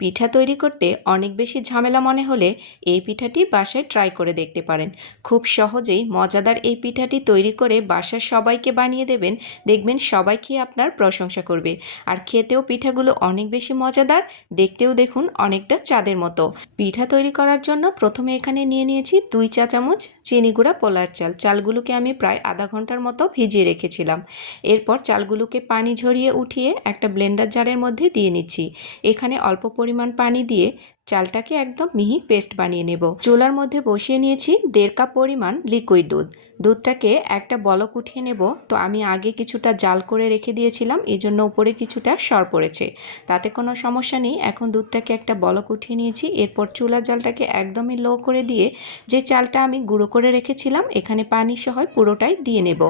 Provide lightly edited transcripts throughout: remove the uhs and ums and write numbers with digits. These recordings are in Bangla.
পিঠা তৈরি করতে অনেক বেশি ঝামেলা মনে হলে এই পিঠাটি বাসায় ট্রাই করে দেখতে পারেন। খুব সহজেই মজাদার এই পিঠাটি তৈরি করে বাসার সবাইকে বানিয়ে দেবেন, দেখবেন সবাই খেয়ে আপনার প্রশংসা করবে। আর খেতেও পিঠাগুলো অনেক বেশি মজাদার, দেখতেও দেখুন অনেকটা চাঁদের মতো। পিঠা তৈরি করার জন্য প্রথমে এখানে নিয়ে নিয়েছি 2 চা চামচ চিনি গুঁড়া পোলার চাল। চালগুলোকে আমি প্রায় আধা ঘন্টার মতো ভিজিয়ে রেখেছিলাম। এরপর চালগুলোকে পানি ঝরিয়ে উঠিয়ে একটা ব্লেন্ডার জারের মধ্যে দিয়ে নিচ্ছি। এখানে অল্প পরিমাণ পানি দিয়ে চালটাকে একদম মিহি পেস্ট বানিয়ে নেব। চুলার মধ্যে বসিয়ে নিয়েছি 1.5 কাপ পরিমাণ লিকুইড দুধ। দুধটাকে একটা বলক উঠিয়ে নেব। তো আমি আগে কিছুটা জাল করে রেখে দিয়েছিলাম, এই জন্য উপরে কিছুটা সর পড়েছে, তাতে কোনো সমস্যা নেই। এখন দুধটাকে একটা বলক উঠিয়ে নিয়েছি। এরপর চুলার জালটাকে একদমই লো করে দিয়ে যে চালটা আমি গুঁড়ো করে রেখেছিলাম এখানে পানি সহ পুরোটাই দিয়ে নেব।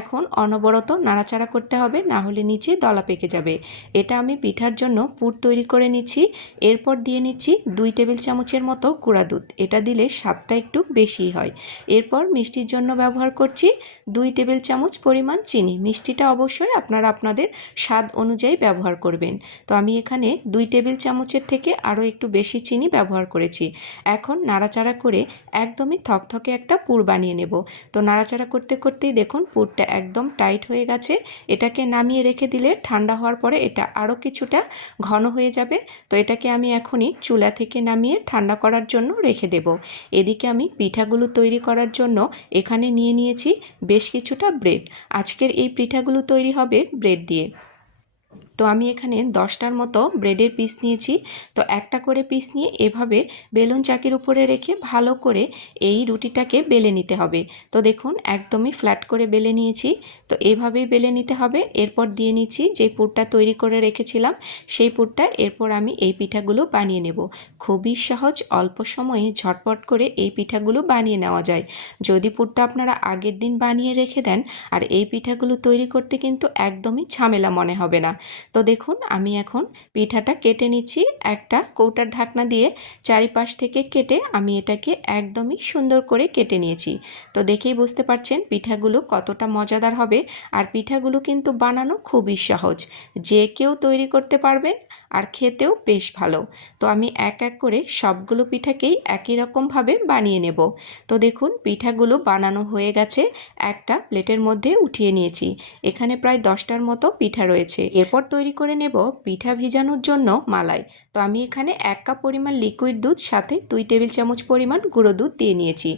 এখন অনবরত নাড়াচাড়া করতে হবে, না হলে নিচে দলা পেকে যাবে। এটা আমি পিঠার জন্য পুর তৈরি করে নিচ্ছি। এরপর দিয়ে নিচ্ছি 2 টেবিল চামচের মতো গুঁড়া দুধ। এটা দিলে স্বাদটা একটু বেশি হয়। এরপর মিষ্টির জন্য ব্যবহার করছি 2 টেবিল চামচ পরিমাণ চিনি। মিষ্টিটা অবশ্যই আপনারা আপনাদের স্বাদ অনুযায়ী ব্যবহার করবেন। তো আমি এখানে 2 টেবিল চামচের থেকে আরও একটু বেশি চিনি ব্যবহার করেছি। এখন নাড়াচাড়া করে একদমই থকথকে একটা পুর বানিয়ে নেব। তো নাড়াচাড়া করতে করতেই দেখুন পুরটা একদম টাইট হয়ে গেছে। এটাকে নামিয়ে রেখে দিলে ঠান্ডা হওয়ার পরে এটা আরও কিছুটা ঘন হয়ে যাবে। তো এটাকে আমি এখনই চুলা থেকে নামিয়ে ঠান্ডা করার জন্য রেখে দেব। এদিকে আমি পিঠাগুলো তৈরি করার জন্য এখানে নিয়ে নিয়েছি বেশ কিছুটা ব্রেড। আজকের এই পিঠাগুলো তৈরি হবে ব্রেড দিয়ে। তো আমি এখানে 10টার মতো ব্রেডের পিস নিয়েছি। তো একটা করে পিস নিয়ে এভাবে বেলুন চাকির উপরে রেখে ভালো করে এই রুটিটাকে বেলে নিতে হবে। তো দেখুন একদমই ফ্ল্যাট করে বেলে নিয়েছি। তো এভাবেই বেলে নিতে হবে। এরপর দিয়ে নিচ্ছি যে পুরটা তৈরি করে রেখেছিলাম সেই পুরটা। এরপর আমি এই পিঠাগুলো বানিয়ে নেব। খুবই সহজ, অল্প সময়ে ঝটপট করে এই পিঠাগুলো বানিয়ে নেওয়া যায় যদি পুরটা আপনারা আগের দিন বানিয়ে রেখে দেন। আর এই পিঠাগুলো তৈরি করতে কিন্তু একদমই ঝামেলা মনে হবে না। তো দেখুন আমি এখন পিঠাটা কেটে নিচ্ছি। একটা কৌটার ঢাকনা দিয়ে চারিপাশ থেকে কেটে আমি এটাকে একদমই সুন্দর করে কেটে নিয়েছি। তো দেখেই বুঝতে পারছেন পিঠাগুলো কতটা মজাদার হবে। আর পিঠাগুলো কিন্তু বানানো খুবই সহজ, যে কেউ তৈরি করতে পারবেন আর খেতেও বেশ ভালো। তো আমি এক এক করে সবগুলো পিঠাকেই একই রকমভাবে বানিয়ে নেব। তো দেখুন পিঠাগুলো বানানো হয়ে গেছে, একটা প্লেটের মধ্যে উঠিয়ে নিয়েছি। এখানে প্রায় 10টার মতো পিঠা রয়েছে। এরপর তৈরি করে নেব পিঠা ভিজানোর জন্য মালাই। তো আমি এখানে 1 কাপ পরিমাণ লিকুইড দুধ সাথে 2 টেবিল চামচ পরিমাণ গুঁড়ো দুধ দিয়ে নিয়েছি।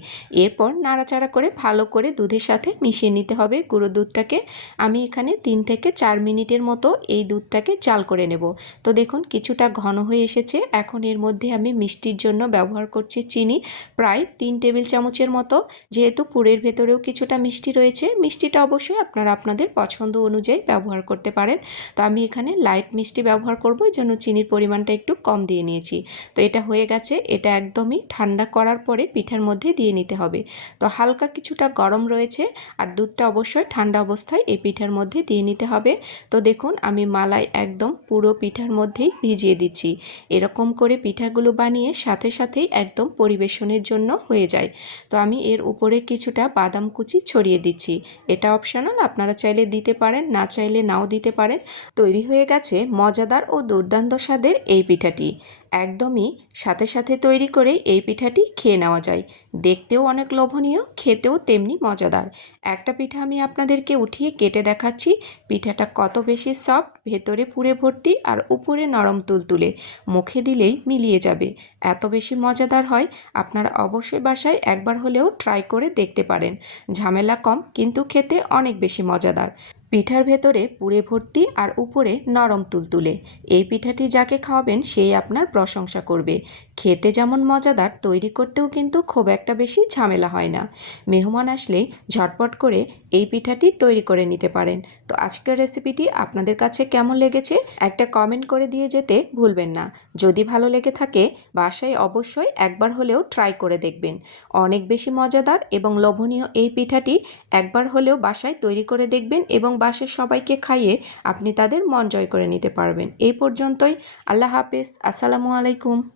এরপর নাড়াচাড়া করে ভালো করে দুধের সাথে মিশিয়ে নিতে হবে গুঁড়ো দুধটাকে। আমি এখানে 3 থেকে 4 মিনিটের মতো এই দুধটাকে জাল করে নেব। তো দেখুন কিছুটা ঘন হয়ে এসেছে। এখন এর মধ্যে আমি মিষ্টির জন্য ব্যবহার করছি চিনি প্রায় 3 টেবিল চামচের মতো। যেহেতু পুরের ভেতরেও কিছুটা মিষ্টি রয়েছে, মিষ্টিটা অবশ্যই আপনারা আপনাদের পছন্দ অনুযায়ী ব্যবহার করতে পারেন। তো আমি এখানে লাইট মিষ্টি ব্যবহার করব, এই জন্য চিনির পরিমাণটা একটু কম দিয়ে নিয়েছি। তো এটা হয়ে গেছে। এটা একদমই ঠান্ডা করার পরে পিঠার মধ্যে দিয়ে নিতে হবে। তো হালকা কিছুটা গরম রয়েছে আর দুধটা অবশ্যই ঠান্ডা অবস্থায় এই পিঠার মধ্যে দিয়ে নিতে হবে। তো দেখুন আমি মালাই একদম পুরো পিঠার মধ্যেই ভিজিয়ে দিচ্ছি। এরকম করে পিঠাগুলো বানিয়ে সাথে সাথেই একদম পরিবেশনের জন্য হয়ে যায়। তো আমি এর উপরে কিছুটা বাদাম কুচি ছড়িয়ে দিচ্ছি। এটা অপশনাল, আপনারা চাইলে দিতে পারেন, না চাইলে নাও দিতে পারেন। তৈরি হয়ে গেছে মজাদার ও দুর্দান্ত স্বাদের এই পিঠাটি। একদমই সাথে সাথে তৈরি করে এই পিঠাটি খেয়ে নেওয়া যায়। দেখতেও অনেক লোভনীয়, খেতেও তেমনি মজাদার। একটা পিঠা আমি আপনাদেরকে উঠিয়ে কেটে দেখাচ্ছি। পিঠাটা কত বেশি সফট, ভেতরে পুরে ভর্তি আর উপরে নরম তুলতুলে, মুখে দিলেই মিলিয়ে যাবে, এত বেশি মজাদার হয়। আপনারা অবশ্যই বাসায় একবার হলেও ট্রাই করে দেখতে পারেন। ঝামেলা কম কিন্তু খেতে অনেক বেশি মজাদার। পিঠার ভেতরে পুরে ভর্তি আর উপরে নরম তুলতুলে। এই পিঠাটি যাকে খাওয়াবেন সেই আপনার প্রশংসা করবে। খেতে যেমন মজাদার, তৈরি করতেও কিন্তু খুব একটা বেশি ঝামেলা হয় না। মেহমান আসলেই ঝটপট করে এই পিঠাটি তৈরি করে নিতে পারেন। তো আজকের রেসিপিটি আপনাদের কাছে কেমন লেগেছে একটা কমেন্ট করে দিয়ে যেতে ভুলবেন না। যদি ভালো লেগে থাকে বাসায় অবশ্যই একবার হলেও ট্রাই করে দেখবেন। অনেক বেশি মজাদার এবং লোভনীয় এই পিঠাটি একবার হলেও বাসায় তৈরি করে দেখবেন এবং বাসার সবাইকে খাইয়ে আপনি তাদের মন জয় করে নিতে পারবেন। এই পর্যন্তই। আল্লাহ হাফেজ। আসসালামু আলাইকুম।